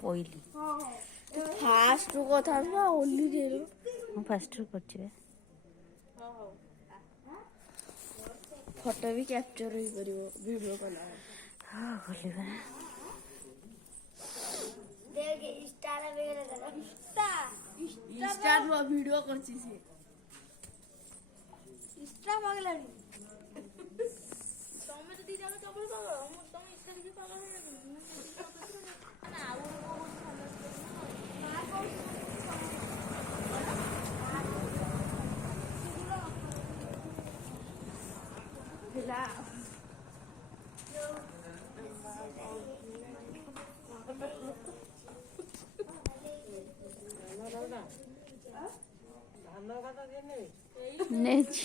ପଇଲି first କଥା ନା ଓଲି ଦେରୁ ମୁଁ ଫାଷ୍ଟରୁ କରିଛି ଫଟୋ ବି କ୍ୟାପଚର ହେଇପାରିବ ଭିଡିଓ କଲା ହଁ ଖୋଲିବା ଇନଷ୍ଟା ରୁ ଭିଡିଓ କରିଛି ସେ ଇନଷ୍ଟା ପାଗଲାଣି ତମେ ତ ଦିଟା ତମେ ପାଗଳ ମୁଁ ତମେ ଇନଷ୍ଟା କିଛି ପାଗଳ ନା ଆଉ ହେଲା ନେଇଛି